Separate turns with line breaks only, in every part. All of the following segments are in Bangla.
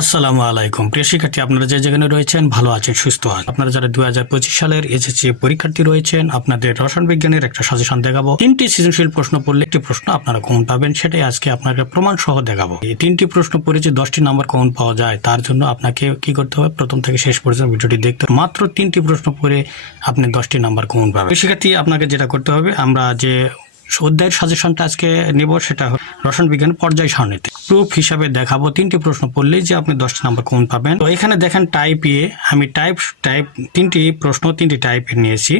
আসসালামু আলাইকুম। প্রিয় শিক্ষার্থী, আপনারা যে যেখানে রয়েছেন, ভালো আছেন, সুস্থ আছেন। আপনারা যারা দুই হাজার পঁচিশ সালের এসএসসি পরীক্ষার্থী রয়েছেন, আপনাদের রসায়ন বিজ্ঞানের একটা সাজেশন দেখাবো। তিনটি সৃজনশীল প্রশ্ন পড়লে একটি প্রশ্ন আপনারা কমন পাবেন, সেটাই আজকে আপনাকে প্রমাণ সহ দেখাবো। এই তিনটি প্রশ্ন পড়ে যে দশটি নাম্বার কমন পাওয়া যায়, তার জন্য আপনাকে কি করতে হবে? প্রথম থেকে শেষ পর্যন্ত ভিডিওটি দেখতে। মাত্র তিনটি প্রশ্ন পড়ে আপনি দশটি নাম্বার কমন পাবেন? শিক্ষার্থী, আপনাকে যেটা করতে হবে, আমরা যে অধ্যায়ের সাজেশনটা আজকে নেব সেটা রসায়ন বিজ্ঞান পর্যায় সারণীতে। প্রুফ হিসাবে দেখাবো তিনটি প্রশ্ন পড়লেই যে আপনি দশটি নাম্বার কোন পাবেন। তো এখানে দেখেন টাইপ এ আমি টাইপ টাইপ তিনটি প্রশ্ন, তিনটি টাইপের নিয়েছি।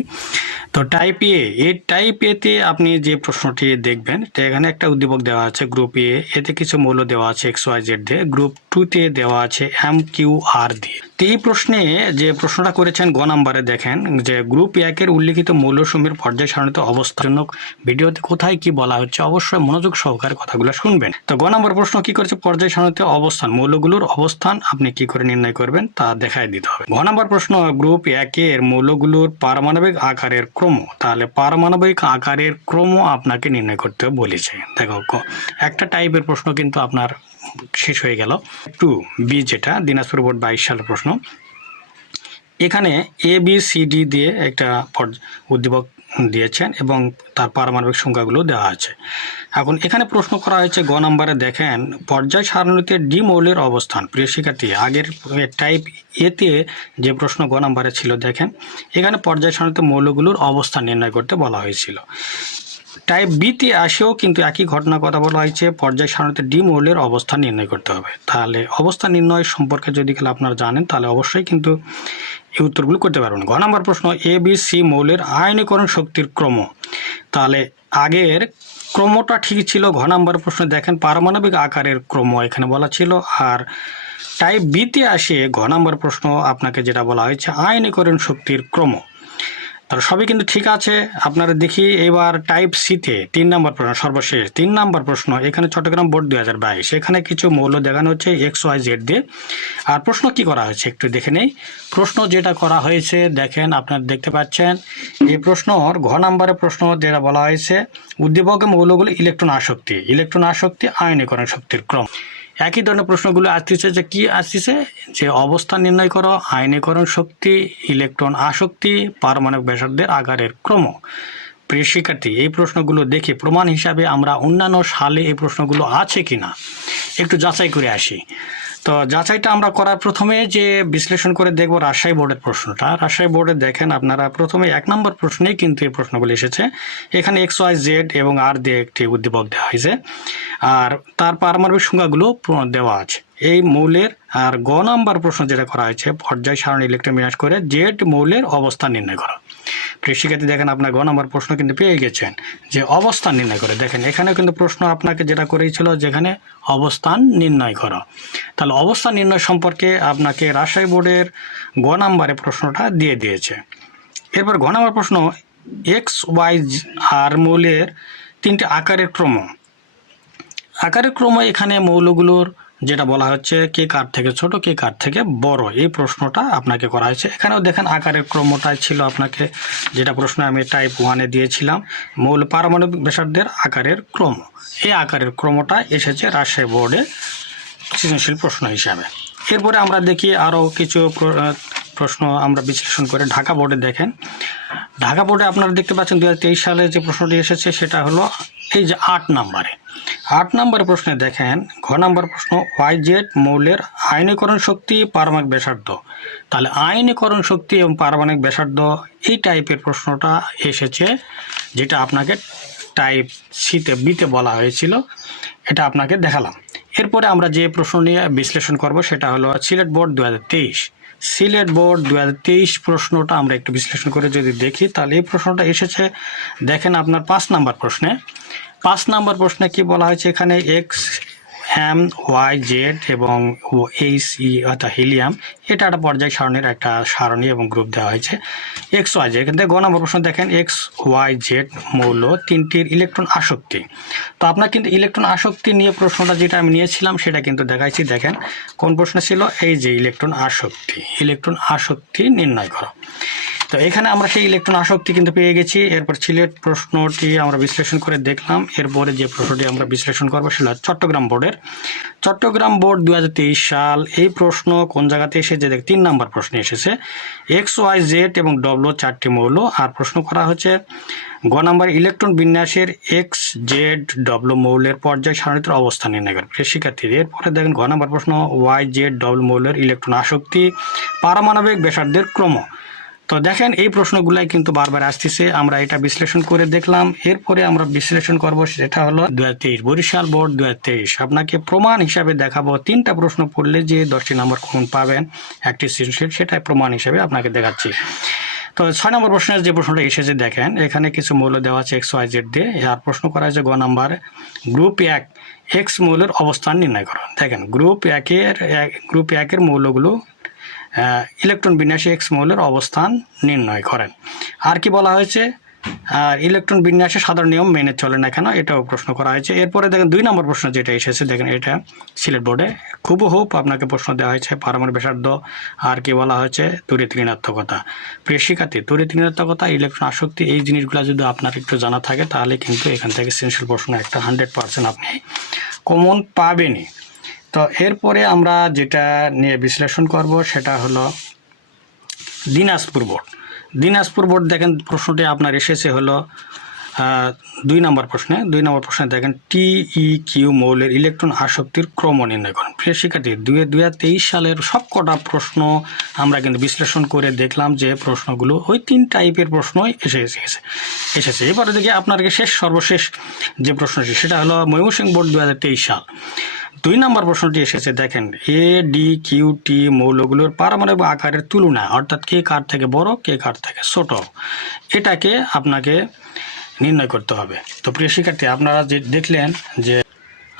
তো টাইপ এ এই টাইপ এতে আপনি যে প্রশ্নটি দেখবেন এখানে একটা উদ্দীপক দেওয়া আছে গ্রুপ এ এতে কিছু মৌল দেওয়া আছে এক্স ওয়াই জেড দিয়ে। গ্রুপ টুতে দেওয়া আছে এম কিউ আর দিয়ে। এই প্রশ্নে যে প্রশ্নটা করেছেন গ নাম্বারে দেখেন যে গ্রুপ একের উল্লিখিত মৌলসমূহের পর্যায় সারণীতে অবস্থার জন্য ভিডিওতে কোথায় কি বলা হচ্ছে অবশ্যই মনোযোগ সহকারে কথাগুলো শুনবেন। তো গ নম্বর প্রশ্ন, কি করেছে পর্যায় সারণীতে অবস্থান? মৌলগুলোর অবস্থান আপনি কি করে নির্ণয় করবেন তা দেখাই দিতে হবে। ঘ নম্বর প্রশ্ন, গ্রুপ একের মৌলগুলোর পারমাণবিক আকারের ক্রম? তাহলে পারমাণবিক আকারের ক্রম আপনাকে নির্ণয় করতে বলেছে। দেখো একটা টাইপের প্রশ্ন কিন্তু আপনার শেষ হয়ে গেল। টু, বি যেটা, দিনাজপুর বোর্ড বাইশ সালের প্রশ্ন। এখানে এ বি সি ডি দিয়ে একটা উদ্দীপক দিয়েছেন এবং তার পারমাণবিক সংখ্যাগুলো দেওয়া আছে। এখন এখানে প্রশ্ন করা হয়েছে, গ নম্বরে দেখেন, পর্যায় সারণীতে ডি মৌলের অবস্থান। প্রিয় শিক্ষার্থী, আগের টাইপ এতে যে প্রশ্ন গ নম্বরে ছিল, দেখেন, এখানে পর্যায় সারণীতে মৌলগুলোর অবস্থান নির্ণয় করতে বলা হয়েছিল। টাইপ বিতে আসেও কিন্তু একই ঘটনার কথা বলা হয়েছে। পর্যায় সারণীতে ডি মৌলের অবস্থান নির্ণয় করতে হবে। তাহলে অবস্থান নির্ণয় সম্পর্কে যদি খেলে আপনারা জানেন, তাহলে অবশ্যই কিন্তু এই উত্তরগুলো করতে পারবেন। ঘ নম্বর প্রশ্ন, এ, বি, সি মৌলের আয়নীকরণ শক্তির ক্রম। তাহলে আগের ক্রমটা ঠিক ছিল। ঘ নম্বর প্রশ্ন দেখেন, পারমাণবিক আকারের ক্রম এখানে বলা ছিল। আর টাইপ বিতে আসে, ঘ নম্বর প্রশ্ন আপনাকে যেটা বলা হয়েছে আয়নীকরণ শক্তির ক্রম। তাহলে সবই কিন্তু ঠিক আছে। আপনারা দেখি এবার টাইপ সিতে তিন নম্বর প্রশ্ন, সর্বশেষ তিন নম্বর প্রশ্ন, এখানে চট্টগ্রাম বোর্ড দুই হাজার বাইশ, এখানে কিছু মৌল দেখানো হচ্ছে এক্স ওয়াই জেড দিয়ে। আর প্রশ্ন কি করা হয়েছে একটু দেখে নেই। প্রশ্ন যেটা করা হয়েছে, দেখেন আপনারা দেখতে পাচ্ছেন, এই প্রশ্নর ঘ নম্বরের প্রশ্ন যেটা বলা হয়েছে, উদ্দীপকে মৌলগুলো ইলেকট্রন আসক্তি ইলেকট্রন আসক্তি আয়নীকরণ শক্তির ক্রম। একই ধরনের প্রশ্নগুলো আসতেছে যে কি আসতেছে যে অবস্থান নির্ণয় করো, আইনীকরণ শক্তি, ইলেকট্রন আসক্তি, পারমাণবিক ব্যাসার্ধের আকারের ক্রম। প্রিয় শিক্ষার্থী, এই প্রশ্নগুলো দেখে প্রমাণ হিসাবে আমরা অন্যান্য সালে এই প্রশ্নগুলো আছে কি না একটু যাচাই করে আসি। তো যাচাইটা আমরা করার প্রথমে যে বিশ্লেষণ করে দেখব রাজশাহী বোর্ডের প্রশ্নটা। রাজশাহী বোর্ডে দেখেন আপনারা প্রথমে এক নম্বর প্রশ্নেই কিন্তু এই প্রশ্নগুলো এসেছে। এখানে এক্স ওয়াই জেড এবং আর দিয়ে একটি উদ্দীপক দেওয়া হয়েছে। আর তার পারমাণবিক সংখ্যাগুলো দেওয়া আছে। এই মৌলের আর গ নাম্বার প্রশ্ন যেটা করা হয়েছে, পর্যায় সারণী ইলেকট্রন বিন্যাস করে জেড মৌলের অবস্থান নির্ণয় করা। শিক্ষার্থী দেখেন আপনার গ নাম্বার প্রশ্ন কিন্তু পেয়ে গেছেন, যে অবস্থান নির্ণয় করে। দেখেন এখানে কিন্তু প্রশ্ন আপনাকে যেটা করেছিল যেখানে অবস্থান নির্ণয় করা। তাহলে অবস্থান নির্ণয় সম্পর্কে আপনাকে রাজশাহী বোর্ডের গ নাম্বারে প্রশ্নটা দিয়ে দিয়েছে। এরপর ঘ নাম্বার প্রশ্ন, এক্স, ওয়াই, আর মৌলের তিনটি আকারের ক্রম। আকারের ক্রম এখানে মৌলগুলোর যেটা বলা হচ্ছে কে কার থেকে ছোট, কে কার থেকে বড়। এই প্রশ্নটা আপনাকে করা হয়েছে। এখানেও দেখেন আকারের ক্রমটাই ছিল আপনাকে যেটা প্রশ্ন আমি টাইপ ওয়ানে দিয়েছিলাম। মূল পারমাণবিক ব্যাসার্ধের আকারের ক্রম। এই আকারের ক্রমটা এসেছে রাজশাহী বোর্ডে সৃজনশীল প্রশ্ন হিসাবে। এরপরে আমরা দেখি আরও কিছু প্র- প্রশ্ন আমরা বিশ্লেষণ করে ঢাকা বোর্ডে দেখেন। ঢাকা বোর্ডে আপনারা দেখতে পাচ্ছেন দু হাজার তেইশ সালে যে প্রশ্নটি এসেছে সেটা হলো এই যে আট নাম্বারে, আট নম্বরের প্রশ্নে দেখেন, ঘ নম্বর প্রশ্ন ওয়াই জেড মৌলের আয়নীকরণ শক্তি পারমাণিক ব্যাসার্ধ। তাহলে আয়নীকরণ শক্তি এবং পারমাণিক ব্যাসার্ধ, এই টাইপের প্রশ্নটা এসেছে, যেটা আপনাকে টাইপ সিতে বিতে বলা হয়েছিল, এটা আপনাকে দেখালাম। এরপরে আমরা যে প্রশ্ন নিয়ে বিশ্লেষণ করব, সেটা হলো সিলেট বোর্ড দু হাজার তেইশ। সিলেট বোর্ড দু হাজার তেইশ প্রশ্নটা আমরা একটু বিশ্লেষণ করে যদি দেখি, তাহলে এই প্রশ্নটা এসেছে, দেখেন আপনার পাঁচ নাম্বার প্রশ্নে। পাঁচ নাম্বার প্রশ্নে কি বলা হয়েছে? এখানে এক্স এম ওয়াই জেড এবং এইচ ই অর্থাৎ হিলিয়াম এটা একটা পর্যায় সারণীর একটা সারণী এবং গ্রুপ দেওয়া হয়েছে। এক্স ওয়াই জেড কিন্তু গ নম্বর প্রশ্ন দেখেন। এক্স ওয়াই জেড মৌল তিনটির ইলেকট্রন আসক্তি। তো আপনার কিন্তু ইলেকট্রন আসক্তি নিয়ে প্রশ্নটা যেটা আমি নিয়েছিলাম, সেটা কিন্তু দেখাইছি। দেখেন, কোন প্রশ্ন ছিল? এই যে ইলেকট্রন আসক্তি। ইলেকট্রন আসক্তি নির্ণয় করো। তো এখানে আমরা সেই ইলেকট্রন আসক্তি কিন্তু পেয়ে গেছি। এরপর সিলেট প্রশ্নটি আমরা বিশ্লেষণ করে দেখলাম। এরপরে যে প্রশ্নটি আমরা বিশ্লেষণ করব সেটা চট্টগ্রাম বোর্ডের। চট্টগ্রাম বোর্ড দু হাজার তেইশ সাল এই প্রশ্ন কোন জায়গাতে এসেছে? দেখ, তিন নম্বর প্রশ্ন এসেছে। এক্স ওয়াই জেড এবং ডব্লু চারটি মৌল। আর প্রশ্ন করা হচ্ছে, গ নাম্বার ইলেকট্রন বিন্যাসের এক্স জেড ডব্লু মৌলের পর্যায় সারণীতে অবস্থান নির্ণয় করে প্রিয় শিক্ষার্থীদের এরপরে দেখেন ঘ নাম্বার প্রশ্ন ওয়াই জেড ডব্লু মৌলের ইলেকট্রন আসক্তি পারমাণবিক ব্যাসার্ধের ক্রম। তো দেখেন, এই প্রশ্নগুলাই কিন্তু বারবার আসতেছে। আমরা এটা বিশ্লেষণ করে দেখলাম। এরপরে আমরা বিশ্লেষণ করব সেটা হলো দু হাজার তেইশ বরিশাল বোর্ড দুহাজার তেইশ। আপনাকে প্রমাণ হিসাবে দেখাবো। তিনটা প্রশ্ন পড়লে যে দশটি নম্বর কোন পাবেন, একটি সৃজনশীল, সেটাই প্রমাণ হিসাবে আপনাকে দেখাচ্ছি। তো ছয় নম্বর প্রশ্নের যে প্রশ্নটা এসেছে, দেখেন, এখানে কিছু মৌল দেওয়া আছে এক্স, ওয়াই, জেড দিয়ে। আর প্রশ্ন করা হয়েছে গ নাম্বার, গ্রুপ এক, এক্স মৌলের অবস্থান নির্ণয় করুন। দেখেন, গ্রুপ একের গ্রুপ একের মৌলগুলো ইলেকট্রন বিন্যাসে এক্স মৌলের অবস্থান নির্ণয় করেন। আর কি বলা হয়েছে? আর ইলেকট্রন বিন্যাসে সাধারণ নিয়ম মেনে চলে না কেন? এটাও প্রশ্ন করা হয়েছে। এরপরে দেখেন দুই নম্বর প্রশ্ন যেটা এসেছে, দেখেন এটা সিলেট বোর্ডে। খুব হুপ আপনাকে প্রশ্ন দেওয়া হয়েছে, পারমাণবিক ব্যাসার্ধ, আর কি বলা হয়েছে? তড়িৎ ঋণাত্মকতা প্রিয় তড়িৎ ঋণাত্মকতা ইলেকট্রন আসক্তি, এই জিনিসগুলো যদি আপনার একটু জানা থাকে, তাহলে কিন্তু এখান থেকে সৃজনশীল প্রশ্ন একটা হান্ড্রেড পার্সেন্ট আপনি কমন পাবেনই। তো এরপরে আমরা যেটা নিয়ে বিশ্লেষণ করব সেটা হলো দিনাজপুর বোর্ড। দিনাজপুর বোর্ড দেখেন প্রশ্নটি আপনার এসেছে হলো দুই নম্বর প্রশ্নে। দুই নম্বর প্রশ্নে দেখেন টিই কিউ মৌলের ইলেকট্রন আসক্তির ক্রম নির্ণয় করুন। প্রিয় শিক্ষার্থী, দুই দুই তেইশ সালের সব কটা প্রশ্ন আমরা কিন্তু বিশ্লেষণ করে দেখলাম যে প্রশ্নগুলো ওই তিন টাইপের প্রশ্নই এসে এসেছে। এসেছে। এবারে দেখি আপনাকে শেষ সর্বশেষ যে প্রশ্নটি, সেটা হলো ময়মনসিংহ বোর্ড দু হাজার তেইশ সাল। দুই নম্বর প্রশ্নটি এসেছে, দেখেন এ ডি কিউ টি মৌলগুলোর পারমাণবিক আকারের তুলনা, অর্থাৎ কে কার থেকে বড়, কে কার থেকে ছোট, এটাকে আপনাকে নির্ণয় করতে হবে। তো প্রিয় শিক্ষার্থী, আপনারা যে দেখলেন যে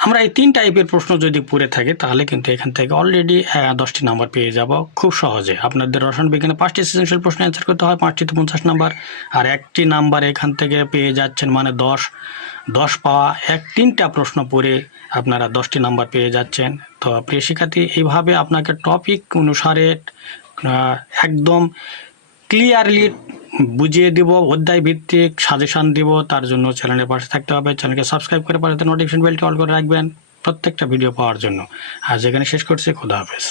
আমরা এই তিন টাইপের প্রশ্ন যদি পড়ে থাকি, তাহলে কিন্তু এখান থেকে অলরেডি দশটি নাম্বার পেয়ে যাব খুব সহজে। আপনাদের রসায়ন বিজ্ঞানে পাঁচটি সৃজনশীল প্রশ্ন অ্যান্সার করতে হয় পাঁচটিতে পঞ্চাশ নাম্বার আর একটি নাম্বার এখান থেকে পেয়ে যাচ্ছেন মানে দশ। দশ পাওয়া এক তিনটা প্রশ্ন পড়ে আপনারা দশটি নাম্বার পেয়ে যাচ্ছেন। তো প্রিয় শিক্ষার্থী, এইভাবে আপনাকে টপিক অনুসারে একদম ক্লিয়ারলি বুঝিয়ে দিব, অধ্যায় ভিত্তিক সাজেশন দিব, তার জন্য চ্যানেলের পাশে থাকতে হবে। চ্যানেলকে সাবস্ক্রাইব করে পাশে নোটিফিকেশন বেলটি অল করে রাখবেন প্রত্যেকটা ভিডিও পাওয়ার জন্য। আর যেখানে শেষ করছি, খোদা হাফেজ।